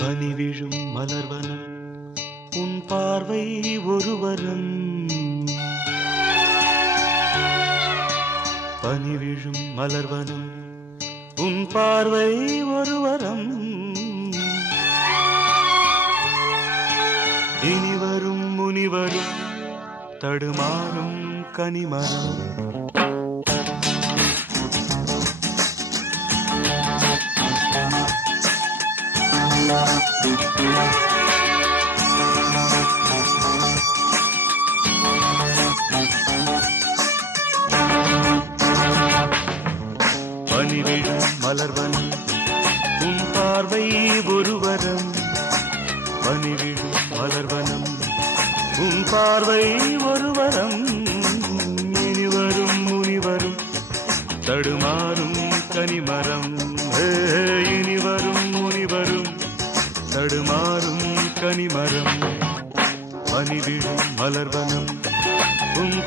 பனிவிழும் மலர்வனம் உன் பார்வை ஒருவரம். பனிவிழும் மலர்வனம் உன் பார்வை ஒருவரம். இனிவரும் முனிவரும் தடுமாறும் கனிமரம். பனிவிழும் மலர்வனம் உன் பார்வை ஒருவரம். பனிவிழும் மலர்வனம் உன் பார்வை ஒருவரம். இனிவரும் முனிவரும் தடுமாறும் கனிமரம். இனிவரும் முனிவரும் தடுமாறும் கனிமரம். பனிவிழும் மலர்வனம் உன்